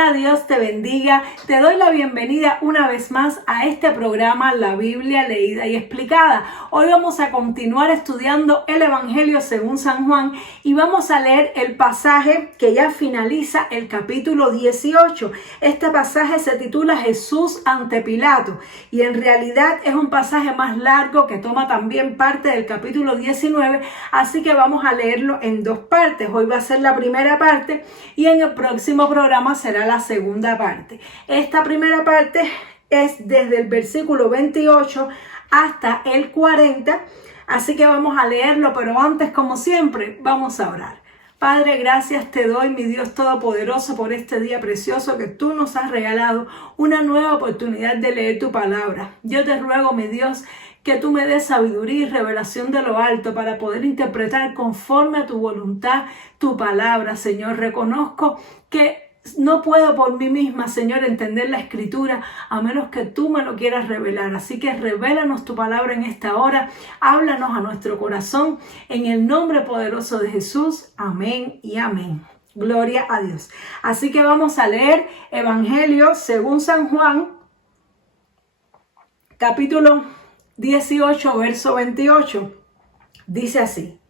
Hola, Dios te bendiga. Te doy la bienvenida una vez más a este programa La Biblia Leída y Explicada. Hoy vamos a continuar estudiando el Evangelio según San Juan y vamos a leer el pasaje que ya finaliza el capítulo 18. Este pasaje se titula Jesús ante Pilato y en realidad es un pasaje más largo que toma también parte del capítulo 19, así que vamos a leerlo en dos partes. Hoy va a ser la primera parte y en el próximo programa será la segunda parte. Esta primera parte es desde el versículo 28 hasta el 40, así que vamos a leerlo, pero antes, como siempre, vamos a orar. Padre, gracias te doy, mi Dios Todopoderoso, por este día precioso que tú nos has regalado, una nueva oportunidad de leer tu palabra. Yo te ruego, mi Dios, que tú me des sabiduría y revelación de lo alto para poder interpretar conforme a tu voluntad tu palabra, Señor. Reconozco que no puedo por mí misma, Señor, entender la Escritura a menos que tú me lo quieras revelar. Así que revélanos tu palabra en esta hora. Háblanos a nuestro corazón en el nombre poderoso de Jesús. Amén y amén. Gloria a Dios. Así que vamos a leer Evangelio según San Juan, capítulo 18, verso 28. Dice así: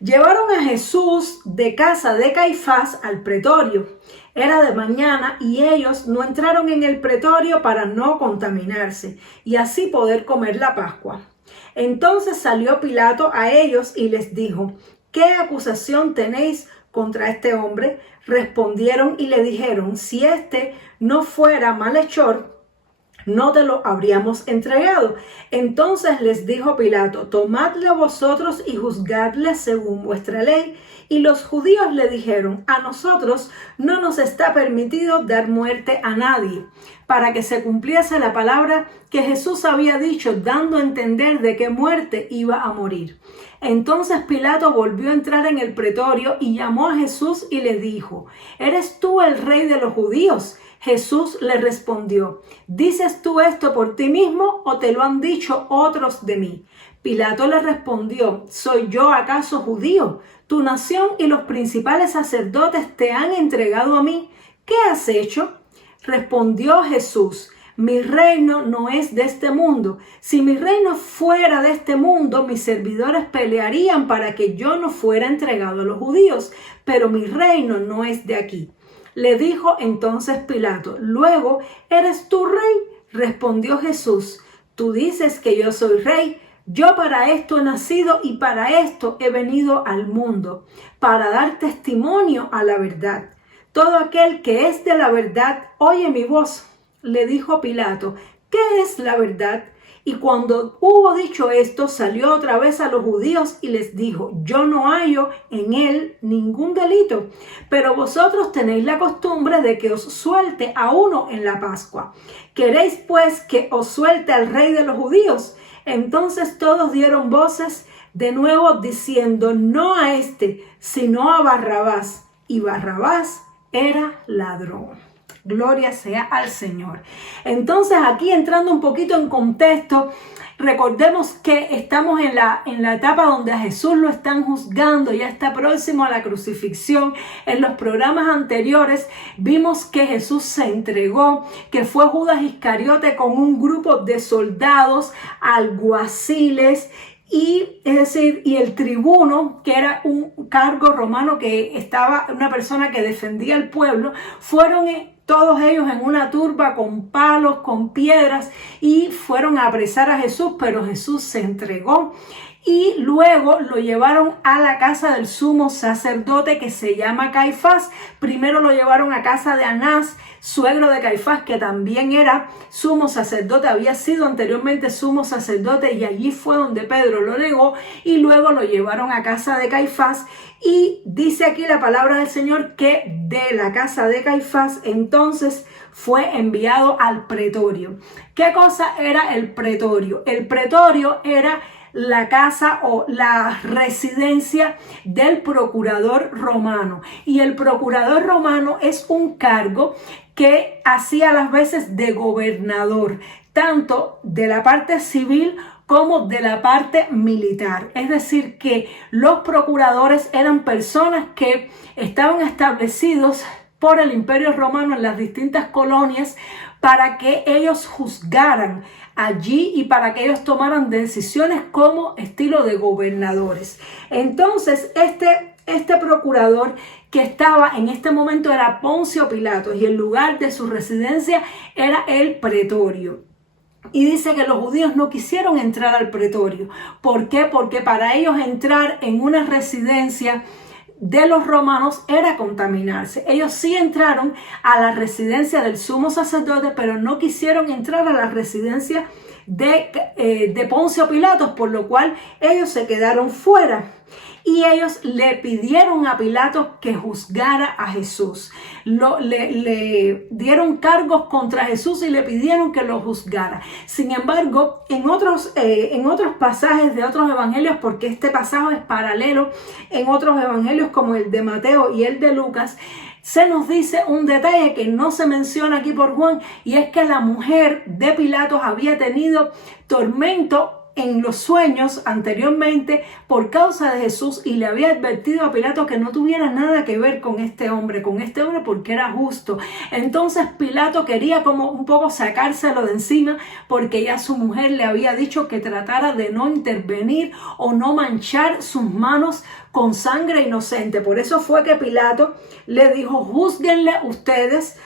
Llevaron a Jesús de casa de Caifás al pretorio. Era de mañana y ellos no entraron en el pretorio para no contaminarse y así poder comer la Pascua. Entonces salió Pilato a ellos y les dijo: ¿Qué acusación tenéis contra este hombre? Respondieron y le dijeron: Si este no fuera malhechor, no te lo habríamos entregado. Entonces les dijo Pilato: Tomadle vosotros y juzgadle según vuestra ley. Y los judíos le dijeron: A nosotros no nos está permitido dar muerte a nadie, para que se cumpliese la palabra que Jesús había dicho, dando a entender de qué muerte iba a morir. Entonces Pilato volvió a entrar en el pretorio y llamó a Jesús y le dijo: ¿Eres tú el rey de los judíos? Jesús le respondió: ¿Dices tú esto por ti mismo o te lo han dicho otros de mí? Pilato le respondió: ¿Soy yo acaso judío? Tu nación y los principales sacerdotes te han entregado a mí. ¿Qué has hecho? Respondió Jesús: Mi reino no es de este mundo. Si mi reino fuera de este mundo, mis servidores pelearían para que yo no fuera entregado a los judíos, pero mi reino no es de aquí. Le dijo entonces Pilato: ¿Luego eres tú rey? Respondió Jesús: Tú dices que yo soy rey. Yo para esto he nacido y para esto he venido al mundo, para dar testimonio a la verdad. Todo aquel que es de la verdad oye mi voz. Le dijo Pilato: ¿Qué es la verdad? Y cuando hubo dicho esto, salió otra vez a los judíos y les dijo: Yo no hallo en él ningún delito, pero vosotros tenéis la costumbre de que os suelte a uno en la Pascua. ¿Queréis pues que os suelte al rey de los judíos? Entonces todos dieron voces de nuevo diciendo: No a este, sino a Barrabás. Y Barrabás era ladrón. Gloria sea al Señor. Entonces, aquí entrando un poquito en contexto, recordemos que estamos en la etapa donde a Jesús lo están juzgando, ya está próximo a la crucifixión. En los programas anteriores vimos que Jesús se entregó, que fue Judas Iscariote con un grupo de soldados, alguaciles, y el tribuno, que era un cargo romano, que estaba una persona que defendía al pueblo, fueron todos ellos en una turba con palos, con piedras, y fueron a apresar a Jesús, pero Jesús se entregó. Y luego lo llevaron a la casa del sumo sacerdote que se llama Caifás. Primero lo llevaron a casa de Anás, suegro de Caifás, que también era sumo sacerdote, había sido anteriormente sumo sacerdote, y allí fue donde Pedro lo negó, y luego lo llevaron a casa de Caifás. Y dice aquí la palabra del Señor que de la casa de Caifás entonces fue enviado al pretorio. ¿Qué cosa era el pretorio? El pretorio era la casa o la residencia del procurador romano. Y el procurador romano es un cargo que hacía las veces de gobernador, tanto de la parte civil como de la parte militar. Es decir, que los procuradores eran personas que estaban establecidos por el Imperio Romano en las distintas colonias para que ellos juzgaran allí y para que ellos tomaran decisiones como estilo de gobernadores. Entonces, este procurador que estaba en este momento era Poncio Pilato y el lugar de su residencia era el pretorio. Y dice que los judíos no quisieron entrar al pretorio. ¿Por qué? Porque para ellos entrar en una residencia de los romanos era contaminarse. Ellos sí entraron a la residencia del sumo sacerdote, pero no quisieron entrar a la residencia de Poncio Pilato, por lo cual ellos se quedaron fuera. Y ellos le pidieron a Pilato que juzgara a Jesús. Le dieron cargos contra Jesús y le pidieron que lo juzgara. Sin embargo, en otros pasajes de otros evangelios, porque este pasaje es paralelo en otros evangelios como el de Mateo y el de Lucas, se nos dice un detalle que no se menciona aquí por Juan, y es que la mujer de Pilato había tenido tormento en los sueños anteriormente por causa de Jesús y le había advertido a Pilato que no tuviera nada que ver con este hombre porque era justo. Entonces Pilato quería como un poco sacárselo de encima porque ya su mujer le había dicho que tratara de no intervenir o no manchar sus manos con sangre inocente. Por eso fue que Pilato le dijo: júzguenle ustedes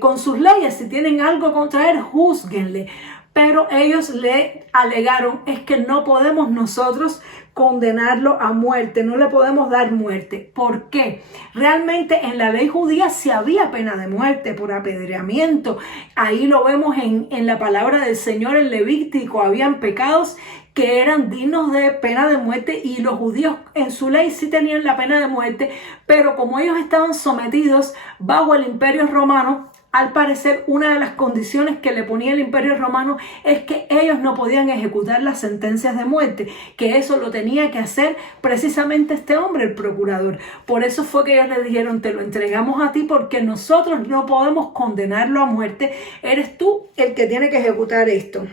con sus leyes, si tienen algo contra él, júzguenle. Pero ellos le alegaron: es que no podemos nosotros condenarlo a muerte, no le podemos dar muerte. ¿Por qué? Realmente en la ley judía sí había pena de muerte por apedreamiento. Ahí lo vemos en la palabra del Señor en Levítico. Habían pecados que eran dignos de pena de muerte y los judíos en su ley sí tenían la pena de muerte, pero como ellos estaban sometidos bajo el Imperio Romano, al parecer, una de las condiciones que le ponía el Imperio Romano es que ellos no podían ejecutar las sentencias de muerte, que eso lo tenía que hacer precisamente este hombre, el procurador. Por eso fue que ellos le dijeron: te lo entregamos a ti porque nosotros no podemos condenarlo a muerte, eres tú el que tiene que ejecutar esto.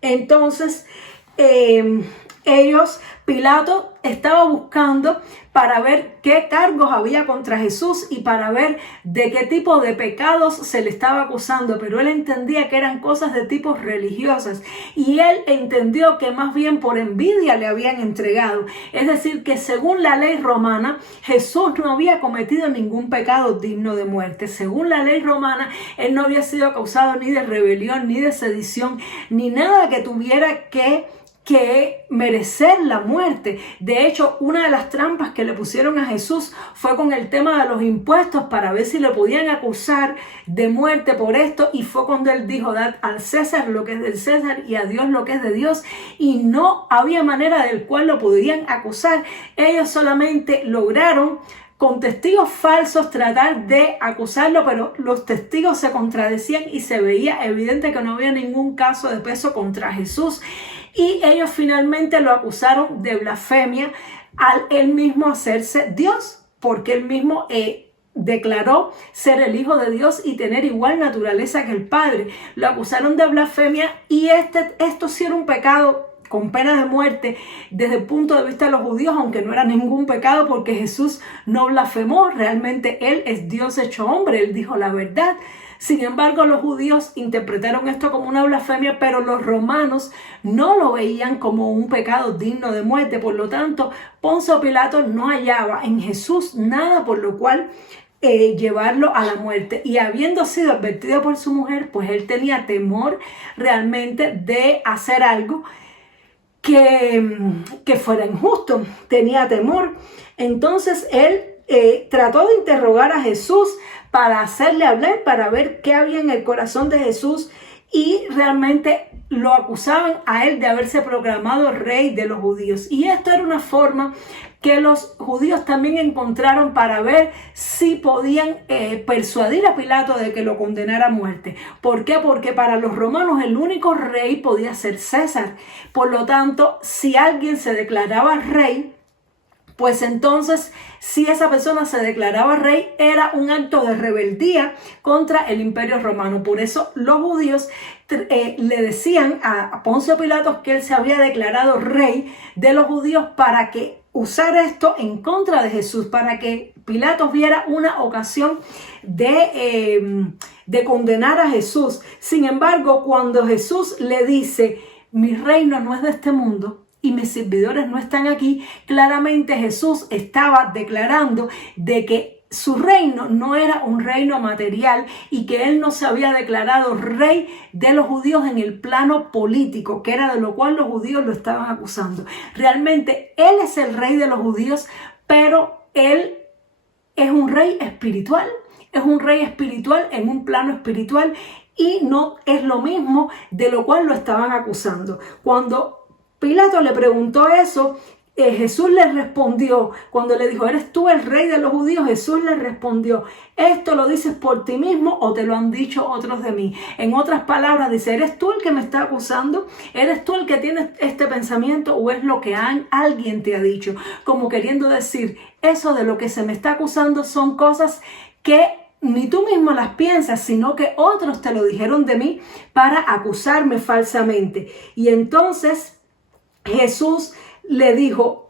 Entonces, Pilato estaba buscando para ver qué cargos había contra Jesús y para ver de qué tipo de pecados se le estaba acusando, pero él entendía que eran cosas de tipo religiosas y él entendió que más bien por envidia le habían entregado. Es decir, que según la ley romana, Jesús no había cometido ningún pecado digno de muerte. Según la ley romana, él no había sido acusado ni de rebelión, ni de sedición, ni nada que tuviera que merecer la muerte. De hecho, una de las trampas que le pusieron a Jesús fue con el tema de los impuestos para ver si le podían acusar de muerte por esto, y fue cuando él dijo: dad al César lo que es del César y a Dios lo que es de Dios, y no había manera del cual lo podían acusar. Ellos solamente lograron con testigos falsos tratar de acusarlo, pero los testigos se contradecían y se veía evidente que no había ningún caso de peso contra Jesús. Y ellos finalmente lo acusaron de blasfemia al él mismo hacerse Dios, porque él mismo declaró ser el Hijo de Dios y tener igual naturaleza que el Padre. Lo acusaron de blasfemia y esto sí era un pecado con pena de muerte desde el punto de vista de los judíos, aunque no era ningún pecado porque Jesús no blasfemó. Realmente él es Dios hecho hombre, él dijo la verdad. Sin embargo, los judíos interpretaron esto como una blasfemia, pero los romanos no lo veían como un pecado digno de muerte. Por lo tanto, Poncio Pilato no hallaba en Jesús nada por lo cual llevarlo a la muerte. Y habiendo sido advertido por su mujer, pues él tenía temor realmente de hacer algo que fuera injusto. Tenía temor. Entonces él trató de interrogar a Jesús para hacerle hablar, para ver qué había en el corazón de Jesús, y realmente lo acusaban a él de haberse proclamado rey de los judíos. Y esto era una forma que los judíos también encontraron para ver si podían persuadir a Pilato de que lo condenara a muerte. ¿Por qué? Porque para los romanos el único rey podía ser César. Por lo tanto, si alguien se declaraba rey, pues entonces, si esa persona se declaraba rey, era un acto de rebeldía contra el Imperio Romano. Por eso los judíos le decían a Poncio Pilato que él se había declarado rey de los judíos para que usar esto en contra de Jesús para que Pilato viera una ocasión de condenar a Jesús. Sin embargo, cuando Jesús le dice, mi reino no es de este mundo y mis servidores no están aquí, claramente Jesús estaba declarando de que su reino no era un reino material y que él no se había declarado rey de los judíos en el plano político, que era de lo cual los judíos lo estaban acusando. Realmente él es el rey de los judíos, pero él es un rey espiritual. Es un rey espiritual en un plano espiritual y no es lo mismo de lo cual lo estaban acusando. Cuando Pilato le preguntó eso, Jesús le respondió, cuando le dijo, ¿eres tú el rey de los judíos? Jesús le respondió, ¿esto lo dices por ti mismo o te lo han dicho otros de mí? En otras palabras, dice, ¿eres tú el que me está acusando? ¿Eres tú el que tiene este pensamiento o es lo que alguien te ha dicho? Como queriendo decir, eso de lo que se me está acusando son cosas que ni tú mismo las piensas, sino que otros te lo dijeron de mí para acusarme falsamente. Y entonces Jesús le dijo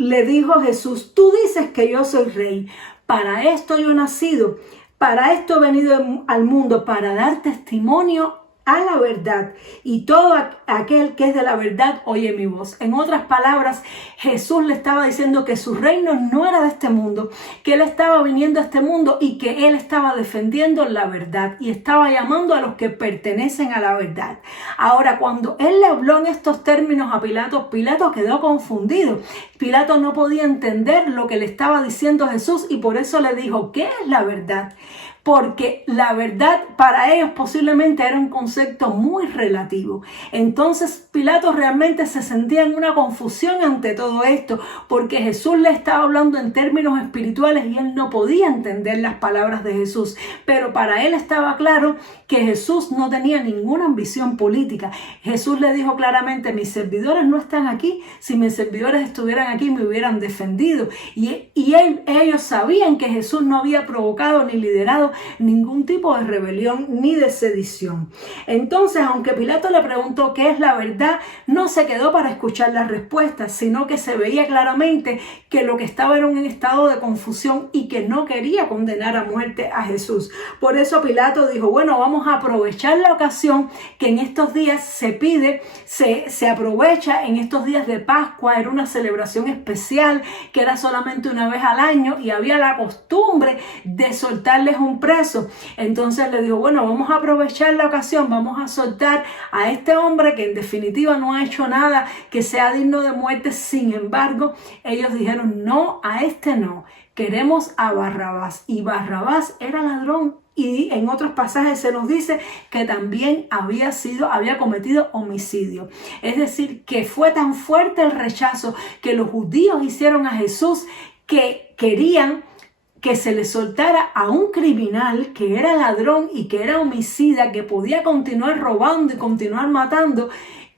Jesús, tú dices que yo soy rey, para esto yo he nacido, para esto he venido al mundo, para dar testimonio a la verdad, y todo aquel que es de la verdad oye mi voz. En otras palabras, Jesús le estaba diciendo que su reino no era de este mundo, que él estaba viniendo a este mundo y que él estaba defendiendo la verdad y estaba llamando a los que pertenecen a la verdad. Ahora, cuando él le habló en estos términos a Pilato, Pilato quedó confundido. Pilato no podía entender lo que le estaba diciendo Jesús y por eso le dijo, ¿qué es la verdad? Porque la verdad para ellos posiblemente era un concepto muy relativo. Entonces Pilato realmente se sentía en una confusión ante todo esto, porque Jesús le estaba hablando en términos espirituales y él no podía entender las palabras de Jesús. Pero para él estaba claro que Jesús no tenía ninguna ambición política. Jesús le dijo claramente, mis servidores no están aquí. Si mis servidores estuvieran aquí me hubieran defendido. Y ellos sabían que Jesús no había provocado ni liderado ningún tipo de rebelión ni de sedición. Entonces, aunque Pilato le preguntó qué es la verdad, no se quedó para escuchar las respuestas, sino que se veía claramente que lo que estaba era un estado de confusión y que no quería condenar a muerte a Jesús. Por eso Pilato dijo, bueno, vamos a aprovechar la ocasión que en estos días se aprovecha en estos días de Pascua. Era una celebración especial que era solamente una vez al año y había la costumbre de soltarles un preso. Entonces le dijo, bueno, vamos a aprovechar la ocasión, vamos a soltar a este hombre que en definitiva no ha hecho nada que sea digno de muerte. Sin embargo, ellos dijeron, no, a este no, queremos a Barrabás. Y Barrabás era ladrón. Y en otros pasajes se nos dice que también había cometido homicidio. Es decir, que fue tan fuerte el rechazo que los judíos hicieron a Jesús que querían que se le soltara a un criminal que era ladrón y que era homicida, que podía continuar robando y continuar matando,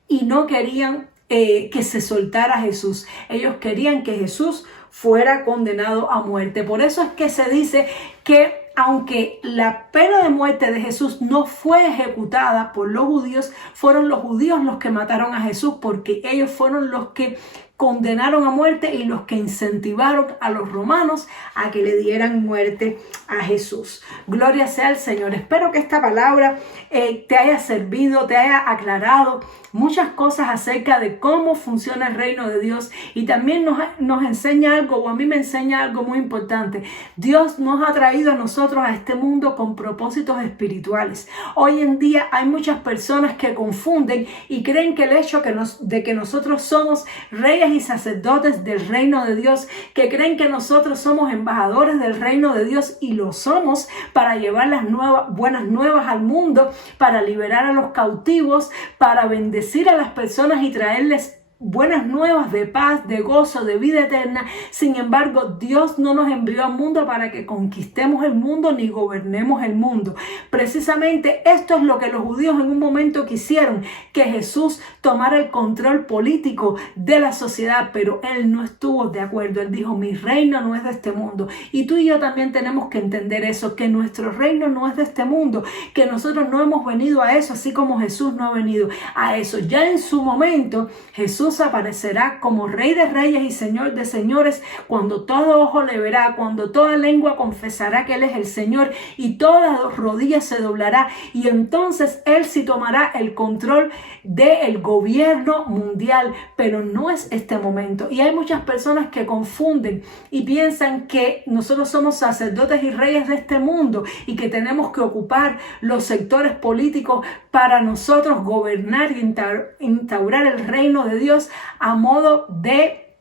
y no querían que se soltara a Jesús. Ellos querían que Jesús fuera condenado a muerte. Por eso es que se dice que aunque la pena de muerte de Jesús no fue ejecutada por los judíos, fueron los judíos los que mataron a Jesús, porque ellos fueron los que condenaron a muerte y los que incentivaron a los romanos a que le dieran muerte a Jesús. Gloria sea al Señor. Espero que esta palabra te haya servido, te haya aclarado muchas cosas acerca de cómo funciona el reino de Dios, y también nos enseña algo, o a mí me enseña algo muy importante. Dios nos ha traído a nosotros a este mundo con propósitos espirituales. Hoy en día hay muchas personas que confunden y creen que el hecho de que nosotros somos reyes y sacerdotes del reino de Dios, que creen que nosotros somos embajadores del reino de Dios, y lo somos para llevar las buenas nuevas al mundo, para liberar a los cautivos, para bendecir a las personas y traerles buenas nuevas de paz, de gozo, de vida eterna. Sin embargo, Dios no nos envió al mundo para que conquistemos el mundo ni gobernemos el mundo. Precisamente esto es lo que los judíos en un momento quisieron, que Jesús tomara el control político de la sociedad, pero Él no estuvo de acuerdo. Él dijo, mi reino no es de este mundo. Y tú y yo también tenemos que entender eso, que nuestro reino no es de este mundo, que nosotros no hemos venido a eso, así como Jesús no ha venido a eso. Ya en su momento, Jesús Jesús aparecerá como Rey de Reyes y Señor de Señores, cuando todo ojo le verá, cuando toda lengua confesará que Él es el Señor y toda rodilla se doblará, y entonces Él sí tomará el control del gobierno mundial, pero no es este momento. Y hay muchas personas que confunden y piensan que nosotros somos sacerdotes y reyes de este mundo y que tenemos que ocupar los sectores políticos para nosotros gobernar y instaurar el reino de Dios a modo de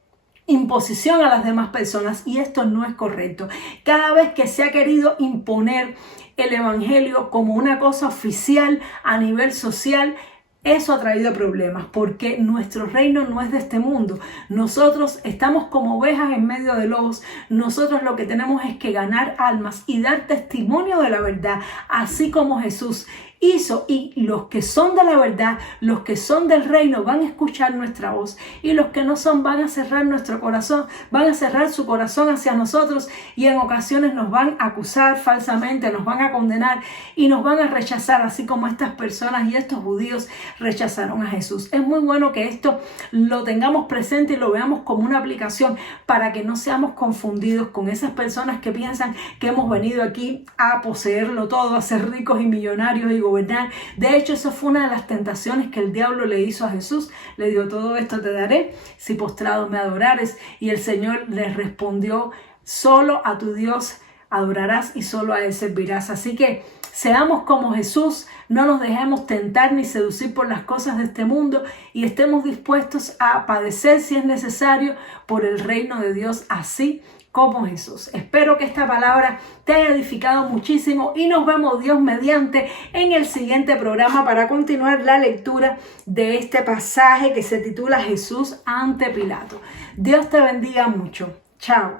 imposición a las demás personas, y esto no es correcto. Cada vez que se ha querido imponer el evangelio como una cosa oficial a nivel social, eso ha traído problemas, porque nuestro reino no es de este mundo. Nosotros estamos como ovejas en medio de lobos. Nosotros lo que tenemos es que ganar almas y dar testimonio de la verdad, así como Jesús hizo, y los que son de la verdad, los que son del reino, van a escuchar nuestra voz, y los que no son van a cerrar nuestro corazón, van a cerrar su corazón hacia nosotros, y en ocasiones nos van a acusar falsamente, nos van a condenar y nos van a rechazar, así como estas personas y estos judíos rechazaron a Jesús. Es muy bueno que esto lo tengamos presente y lo veamos como una aplicación, para que no seamos confundidos con esas personas que piensan que hemos venido aquí a poseerlo todo, a ser ricos y millonarios y gobernar. De hecho, eso fue una de las tentaciones que el diablo le hizo a Jesús. Le dijo: todo esto te daré si postrado me adorares. Y el Señor le respondió: solo a tu Dios adorarás y solo a Él servirás. Así que seamos como Jesús, no nos dejemos tentar ni seducir por las cosas de este mundo, y estemos dispuestos a padecer si es necesario por el reino de Dios, así como Jesús. Espero que esta palabra te haya edificado muchísimo, y nos vemos, Dios mediante, en el siguiente programa para continuar la lectura de este pasaje que se titula Jesús ante Pilato. Dios te bendiga mucho. Chao.